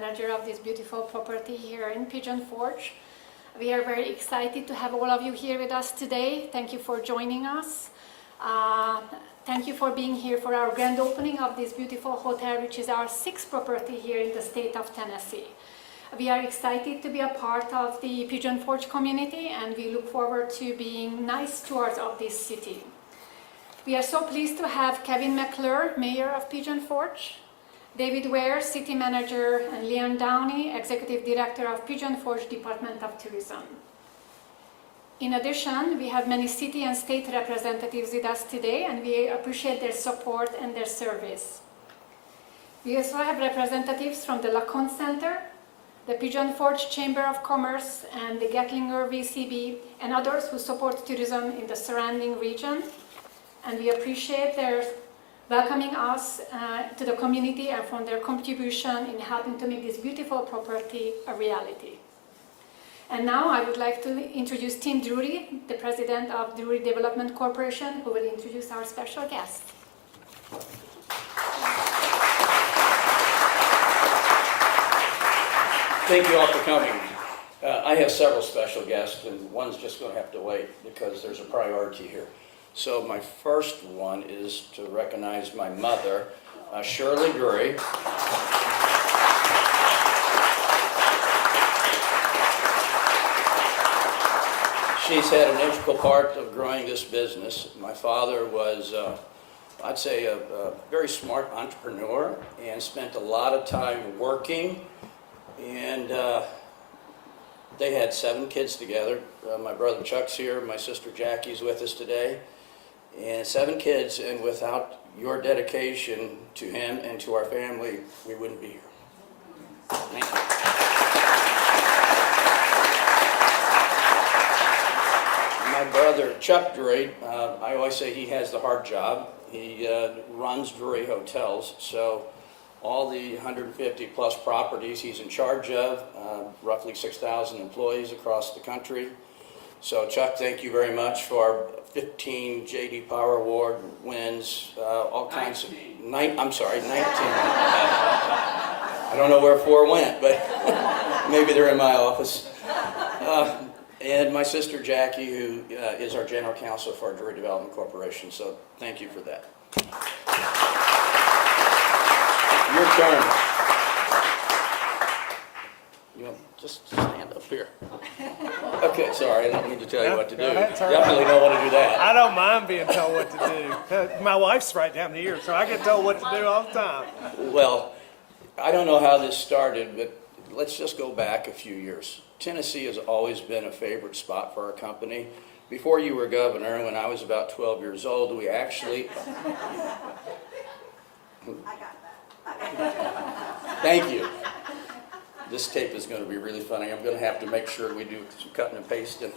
manager of this beautiful property here in Pigeon Forge. We are very excited to have all of you here with us today. Thank you for joining us. Thank you for being here for our grand opening of this beautiful hotel, which is our 6th property here in the state of Tennessee. We are excited to be a part of the Pigeon Forge community, and we look forward to being nice stewards of this city. We are so pleased to have Kevin McClure, Mayor of Pigeon Forge, David Ware, City Manager, and Leon Downey, Executive Director of Pigeon Forge Department of Tourism. In addition, we have many city and state representatives with us today, and we appreciate their support and their service. We also have representatives from the Lacon Center, the Pigeon Forge Chamber of Commerce, and the Gatlinger VCB, and others who support tourism in the surrounding region. And we appreciate their welcoming us to the community and for their contribution in helping to make this beautiful property a reality. And now I would like to introduce Tim Drury, the President of Drury Development Corporation, who will introduce our special guest. Thank you all for coming. I have several special guests, and one's just going to have to wait because there's a priority here. So my first one is to recognize my mother, Shirley Drury. She's had an integral part of growing this business. My father was, I'd say, a very smart entrepreneur and spent a lot of time working. And they had 7 kids together. My brother Chuck's here, my sister Jackie's with us today. And 7 kids, and without your dedication to him and to our family, we wouldn't be here. Thank you. My brother Chuck Drury, I always say he has the hard job. He runs Drury Hotels, so all the 150 plus properties he's in charge of, roughly 6,000 employees across the country. So Chuck, thank you very much for 15 J.D. Power Award wins, all kinds of, 19. I don't know where 4 went, but maybe they're in my office. And my sister Jackie, who is our General Counsel for our Drury Development Corporation, so thank you for that. Your turn. You know, just stand up here. Okay, sorry, I don't need to tell you what to do. Definitely don't want to do that. I don't mind being told what to do. My wife's right down here, so I get told what to do all the time. Well, I don't know how this started, but let's just go back a few years. Tennessee has always been a favorite spot for our company. Before you were governor, when I was about 12 years old, we actually... Thank you. This tape is going to be really funny. I'm going to have to make sure we do some cutting and pasting.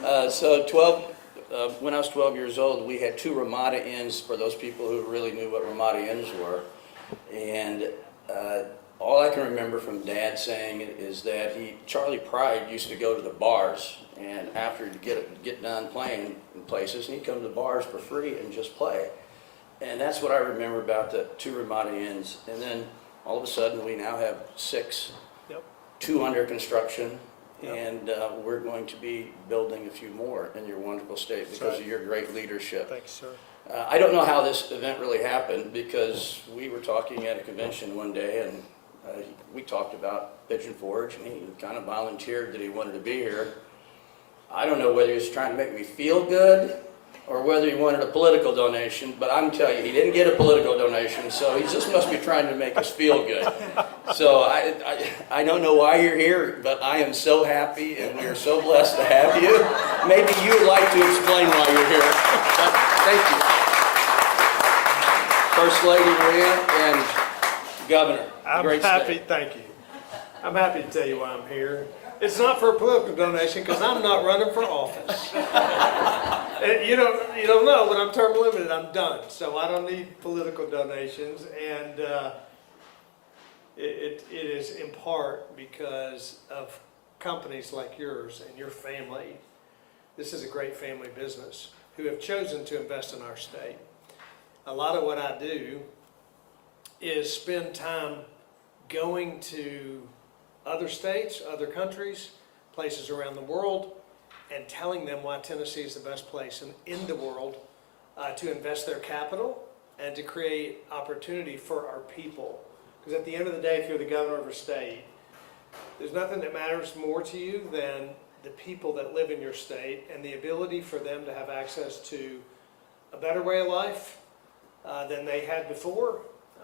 When I was 12 years old, we had 2 Ramada Inns for those people who really knew what Ramada Inns were. And all I can remember from Dad saying is that Charlie Pride used to go to the bars, and after he'd get done playing in places, he'd come to the bars for free and just play. And that's what I remember about the 2 Ramada Inns. And then all of a sudden we now have 6, Yep. 2 under construction, Yep. and we're going to be building a few more in your wonderful state because of your great leadership. Thanks, sir. I don't know how this event really happened because we were talking at a convention one day, and we talked about Pigeon Forge, and he kind of volunteered that he wanted to be here. I don't know whether he was trying to make me feel good or whether he wanted a political donation, but I'm telling you, he didn't get a political donation, so he just must be trying to make us feel good. So I don't know why you're here, but I am so happy, and we are so blessed to have you. Maybe you would like to explain why you're here. But thank you. First Lady Maria and Governor. I'm happy, thank you. I'm happy to tell you why I'm here. It's not for a political donation because I'm not running for office. You don't know, when I'm term limited, I'm done. So I don't need political donations, and it is in part because of companies like yours and your family. This is a great family business who have chosen to invest in our state. A lot of what I do is spend time going to other states, other countries, places around the world, and telling them why Tennessee is the best place in the world to invest their capital and to create opportunity for our people. Because at the end of the day, if you're the governor of a state, there's nothing that matters more to you than the people that live in your state and the ability for them to have access to a better way of life than they had before,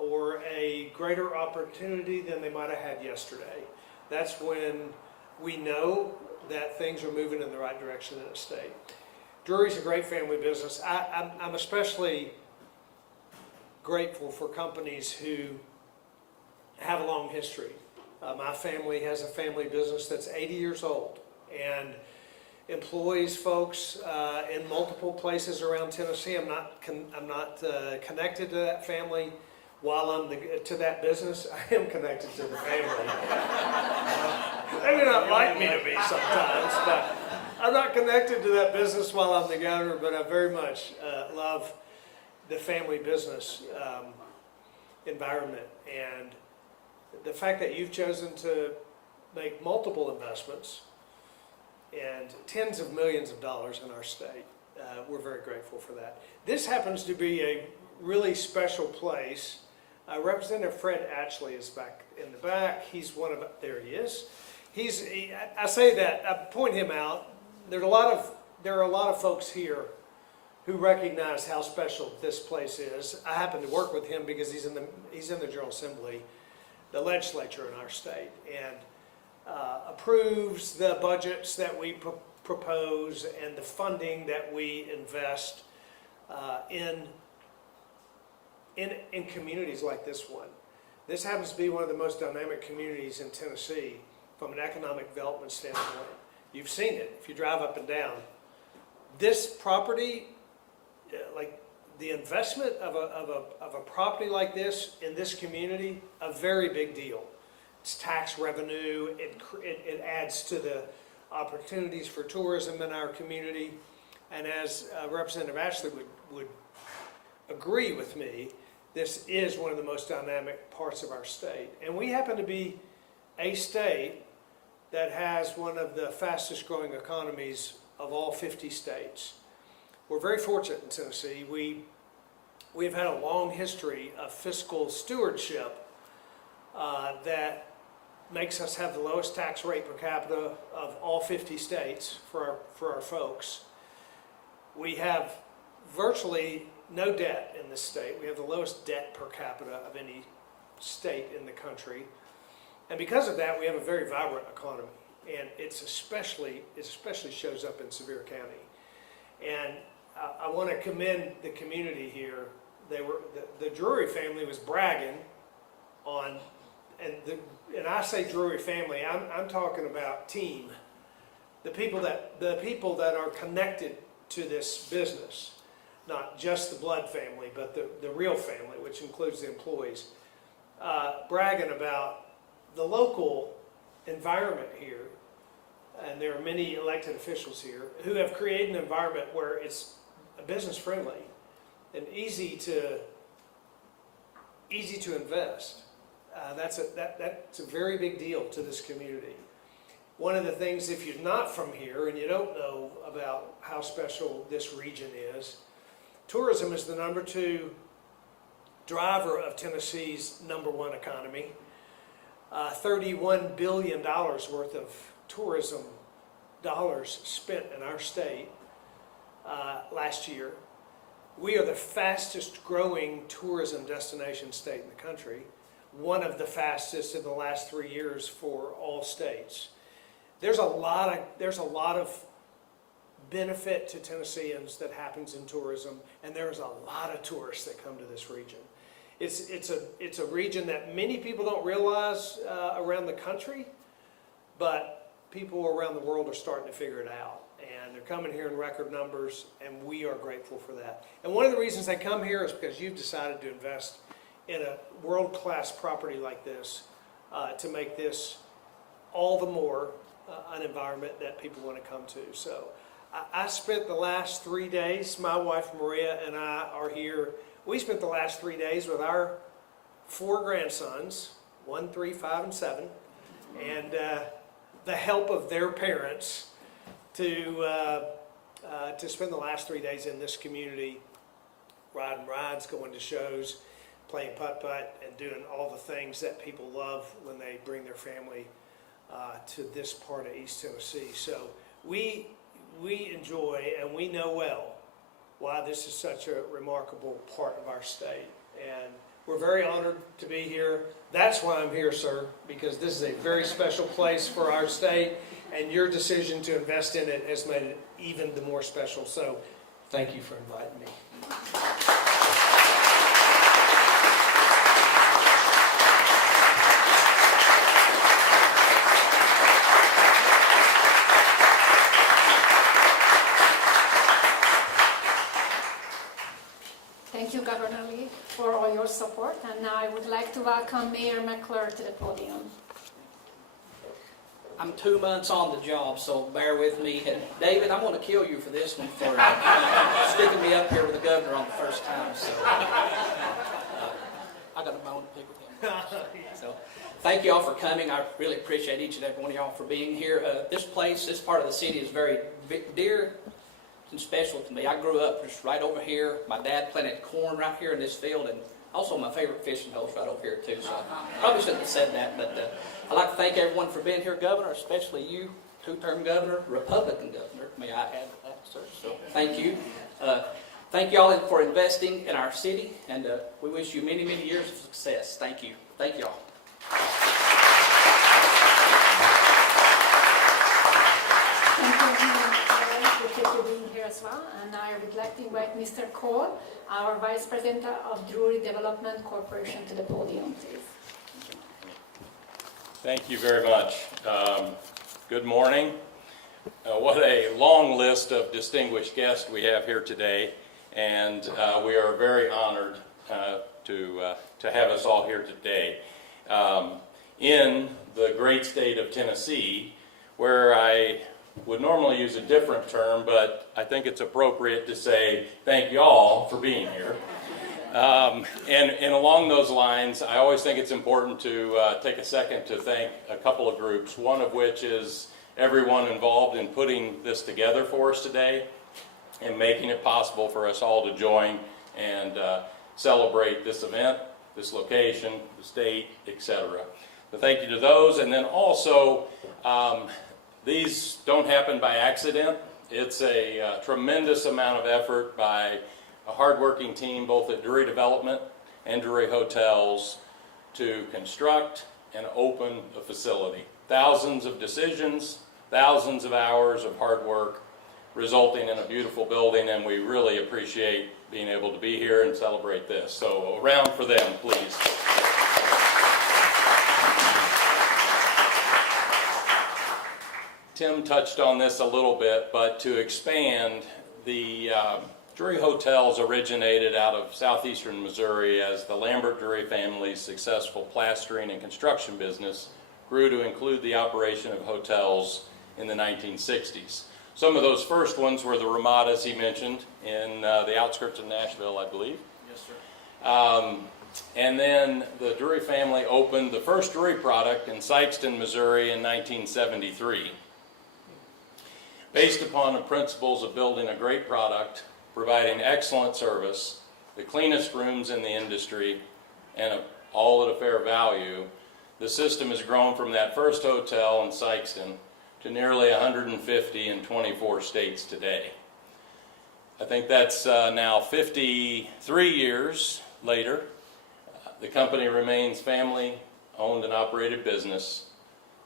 or a greater opportunity than they might have had yesterday. That's when we know that things are moving in the right direction in a state. Drury's a great family business. I'm especially grateful for companies who have a long history. My family has a family business that's 80 years old and employs folks in multiple places around Tennessee. I'm not connected to that family while I'm to that business. I am connected to the family. They may not like me to be sometimes, but I'm not connected to that business while I'm the governor, but I very much love the family business environment. And the fact that you've chosen to make multiple investments and tens of millions of dollars in our state, we're very grateful for that. This happens to be a really special place. Representative Fred Ashley is back in the back. He's one of, there he is. I say that, I point him out. There are a lot of folks here who recognize how special this place is. I happen to work with him because he's in the General Assembly, the legislature in our state, and approves the budgets that we propose and the funding that we invest in communities like this one. This happens to be one of the most dynamic communities in Tennessee from an economic development standpoint. You've seen it if you drive up and down. This property, like the investment of a property like this in this community, a very big deal. It's tax revenue. It adds to the opportunities for tourism in our community. And as Representative Ashley would agree with me, this is one of the most dynamic parts of our state. And we happen to be a state that has one of the fastest growing economies of all 50 states. We're very fortunate in Tennessee. We've had a long history of fiscal stewardship that makes us have the lowest tax rate per capita of all 50 states for our folks. We have virtually no debt in this state. We have the lowest debt per capita of any state in the country. And because of that, we have a very vibrant economy. And it especially shows up in Sevier County. And I want to commend the community here. The Drury family was bragging on, and I say Drury family, I'm talking about team. The people that are connected to this business, not just the blood family, but the real family, which includes the employees, bragging about the local environment here. And there are many elected officials here who have created an environment where it's business friendly and easy to invest. That's a very big deal to this community. One of the things, if you're not from here and you don't know about how special this region is, tourism is the #2 driver of Tennessee's #1 economy. $31 billion worth of tourism dollars spent in our state last year. We are the fastest growing tourism destination state in the country, one of the fastest in the last 3 years for all states. There's a lot of benefit to Tennesseans that happens in tourism, and there's a lot of tourists that come to this region. It's a region that many people don't realize around the country, but people around the world are starting to figure it out. And they're coming here in record numbers, and we are grateful for that. And one of the reasons they come here is because you've decided to invest in a world-class property like this to make this all the more an environment that people want to come to. So I spent the last 3 days, my wife Maria and I are here. We spent the last 3 days with our 4 grandsons, 1, 3, 5, and 7, and the help of their parents to spend the last 3 days in this community, riding rides, going to shows, playing putt-putt, and doing all the things that people love when they bring their family to this part of East Tennessee. So we enjoy and we know well why this is such a remarkable part of our state. And we're very honored to be here. That's why I'm here, sir, because this is a very special place for our state, and your decision to invest in it has made it even the more special. So thank you for inviting me. Thank you, Governor Lee, for all your support. And now I would like to welcome Mayor McClure to the podium. I'm 2 months on the job, so bear with me. And David, I'm going to kill you for this one for sticking me up here with the governor on the first time. So I got a bone to pick with him. So thank you all for coming. I really appreciate each and every one of y'all for being here. This place, this part of the city is very dear and special to me. I grew up just right over here. My dad planted corn right here in this field, and also my favorite fishing hole's right over here too. So I probably shouldn't have said that, but I'd like to thank everyone for being here, Governor, especially you, two-term governor, Republican governor. May I add that, sir? So thank you. Thank you all for investing in our city, and we wish you many, many years of success. Thank you. Thank you all. Thank you, Mayor McClure. Appreciate you being here as well. And now I would like to invite Mr. Cole, our Vice President of Drury Development Corporation, to the podium, please. Thank you very much. Good morning. What a long list of distinguished guests we have here today, and we are very honored to have us all here today in the great state of Tennessee, where I would normally use a different term, but I think it's appropriate to say thank you all for being here. And along those lines, I always think it's important to take a second to thank a couple of groups, one of which is everyone involved in putting this together for us today and making it possible for us all to join and celebrate this event, this location, the state, etc. So thank you to those. And then also, these don't happen by accident. It's a tremendous amount of effort by a hardworking team both at Drury Development and Drury Hotels to construct and open a facility. Thousands of decisions, thousands of hours of hard work resulting in a beautiful building, and we really appreciate being able to be here and celebrate this. So a round for them, please. Tim touched on this a little bit, but to expand, the Drury Hotels originated out of southeastern Missouri as the Lambert Drury family's successful plastering and construction business grew to include the operation of hotels in the 1960s. Some of those first ones were the Ramadas he mentioned in the outskirts of Nashville, I believe. Yes, sir. And then the Drury family opened the first Drury product in Sikeston, Missouri in 1973. Based upon the principles of building a great product, providing excellent service, the cleanest rooms in the industry, and all at a fair value, the system has grown from that first hotel in Sikeston to nearly 150 in 24 states today. I think that's now 53 years later. The company remains family-owned and operated business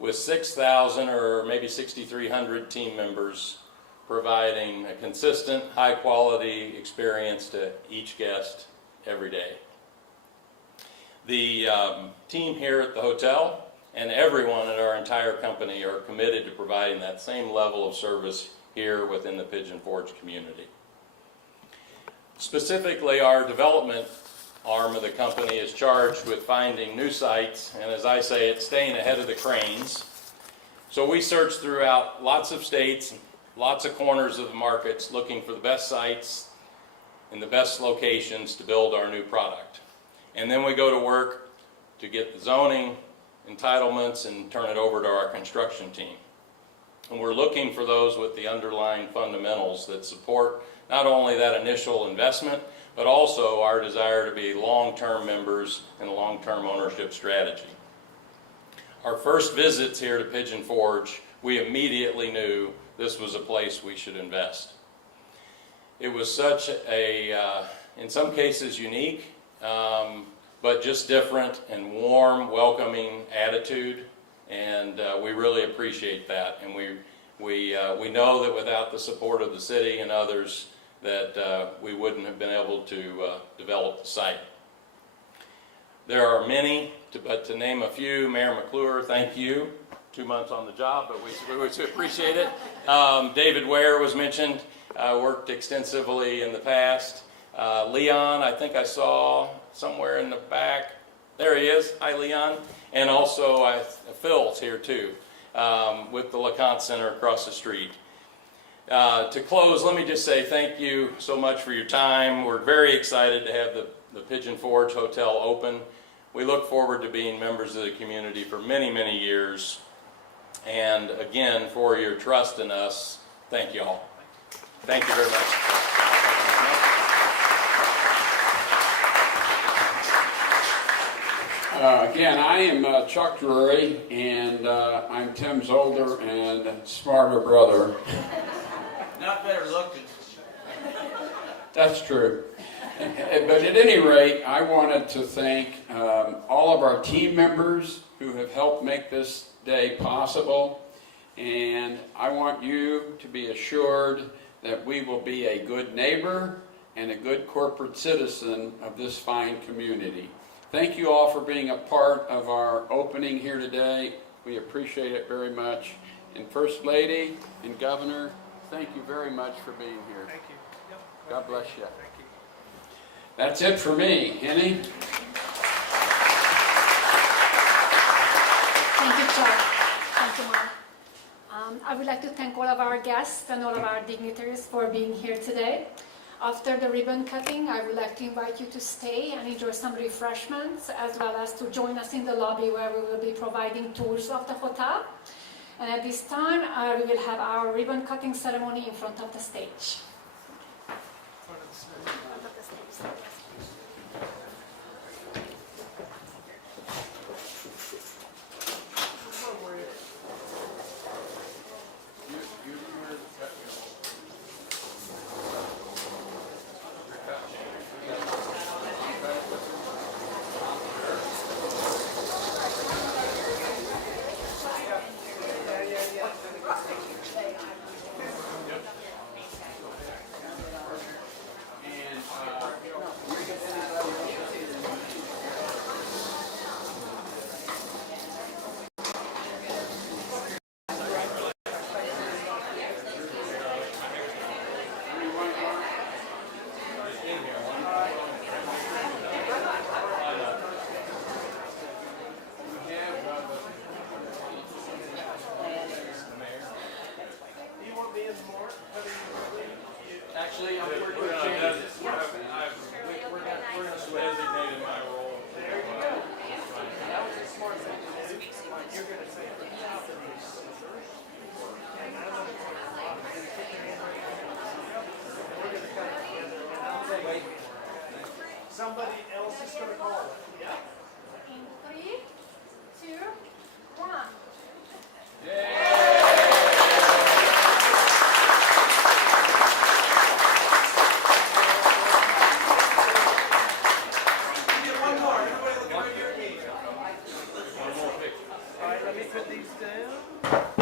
with 6,000 or maybe 6,300 team members providing a consistent, high-quality experience to each guest every day. The team here at the hotel and everyone at our entire company are committed to providing that same level of service here within the Pigeon Forge community. Specifically, our development arm of the company is charged with finding new sites, and as I say, it's staying ahead of the cranes. So we search throughout lots of states, lots of corners of the markets, looking for the best sites and the best locations to build our new product. And then we go to work to get the zoning, entitlements, and turn it over to our construction team. And we're looking for those with the underlying fundamentals that support not only that initial investment, but also our desire to be long-term members and a long-term ownership strategy. Our first visits here to Pigeon Forge, we immediately knew this was a place we should invest. It was such a, in some cases unique, but just different and warm, welcoming attitude, and we really appreciate that. And we know that without the support of the city and others, that we wouldn't have been able to develop the site. There are many, but to name a few, Mayor McClure, thank you. 2 months on the job, but we appreciate it. David Ware was mentioned, worked extensively in the past. Leon, I think I saw somewhere in the back. There he is. Hi, Leon. And also Phil's here too, with the LeConte Center across the street. To close, let me just say thank you so much for your time. We're very excited to have the Pigeon Forge Hotel open. We look forward to being members of the community for many, many years. And again, for your trust in us, thank you all. Thank you very much. Again, I am Chuck Drury, and I'm Tim's older and smarter brother. Not better looking. That's true. But at any rate, I wanted to thank all of our team members who have helped make this day possible, and I want you to be assured that we will be a good neighbor and a good corporate citizen of this fine community. Thank you all for being a part of our opening here today. We appreciate it very much. And First Lady and Governor, thank you very much for being here. Thank you. Yep. God bless you. Thank you. That's it for me. Henny? Thank you, Chuck. Thank you, Mark. I would like to thank all of our guests and all of our dignitaries for being here today. After the ribbon cutting, I would like to invite you to stay and enjoy some refreshments, as well as to join us in the lobby where we will be providing tours of the hotel. And at this time, we will have our ribbon cutting ceremony in front of the stage. Actually, I'm We're going to designate in my role. There you go. That was a smart thing to do. You're going to say it. Somebody else is going to call it. Yeah. In 3, 2, 1. All right, let me put these down.